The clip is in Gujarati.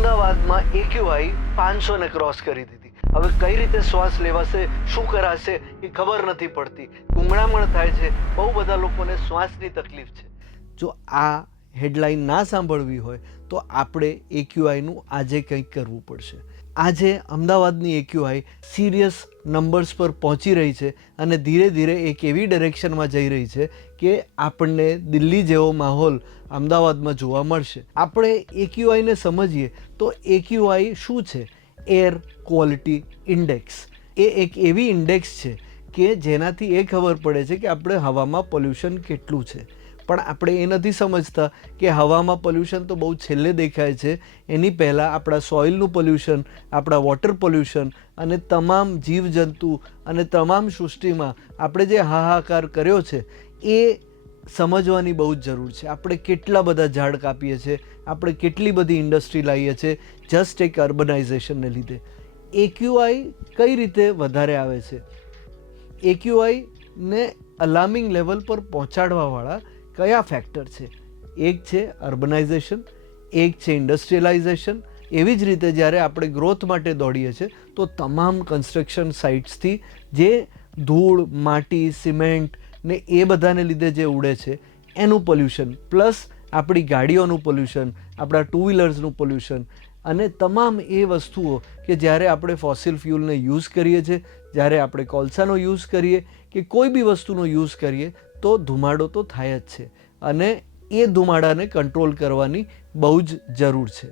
અમદાવાદમાં એક્યુઆઈ 500 ને ક્રોસ કરી દીધી. હવે કઈ રીતે શ્વાસ લેવાશે, શું કરાશે એ ખબર નથી પડતી. ગૂંગળામણ થાય છે, બહુ બધા લોકોને શ્વાસની તકલીફ છે. જો આ હેડલાઇન ના સાંભળવી હોય તો આપણે એક્યુઆઈનું આજે કંઈક કરવું પડશે. આજે અમદાવાદની એક્યુઆઈ સિરિયસ નંબર્સ પર પહોંચી રહી છે અને ધીરે ધીરે એક એવી ડિરેક્શનમાં જઈ રહી છે કે આપણને દિલ્હી જેવો માહોલ અમદાવાદમાં જોવા મળશે. આપણે એક્યુઆઈને સમજીએ તો એક્યુઆઈ શું છે? Air quality index. એ એક એવી ઇન્ડેક્સ છે કે જેનાથી એ ખબર પડે છે કે આપણે હવામાં પોલ્યુશન કેટલું છે. પણ આપણે એ નથી સમજતા કે હવામાં પોલ્યુશન તો બહુ છેલ્લે દેખાય છે. એની પહેલાં આપણા સોઇલનું પોલ્યુશન, આપણા વોટર પોલ્યુશન અને તમામ જીવજંતુ અને તમામ સૃષ્ટિમાં આપણે જે હાહાકાર કર્યો છે એ સમજવાની બહુ જ જરૂર છે. આપણે કેટલા બધા ઝાડ કાપીએ છીએ, આપણે કેટલી બધી ઇન્ડસ્ટ્રી લાવીએ છીએ જસ્ટ એક અર્બનાઇઝેશનને લીધે. એક્યુઆઈ કઈ રીતે વધારે આવે છે? એક્યુઆઈને અલાર્મિંગ લેવલ પર પહોંચાડવાવાળા કયા ફેક્ટર છે? એક છે અર્બનાઇઝેશન, એક છે ઇન્ડસ્ટ્રીયલાઇઝેશન. એવી જ રીતે જ્યારે આપણે ગ્રોથ માટે દોડીએ છીએ તો તમામ કન્સ્ટ્રક્શન સાઇટ્સથી જે ધૂળ, માટી, સિમેન્ટ ને એ બધાને લીધે જે ઉડે છે એનું પોલ્યુશન, પ્લસ આપણી ગાડીઓનું પોલ્યુશન, આપણા ટુ વ્હીલર્સનું પોલ્યુશન અને તમામ એ વસ્તુઓ કે જ્યારે આપણે ફોસિલ ફ્યુલને યુઝ કરીએ છીએ, જ્યારે આપણે કોલસાનો યુઝ કરીએ કે કોઈ બી વસ્તુનો યુઝ કરીએ તો ધુમાડો તો થાય જ છે અને એ ધુમાડાને કંટ્રોલ કરવાની બહુ જ જરૂર છે.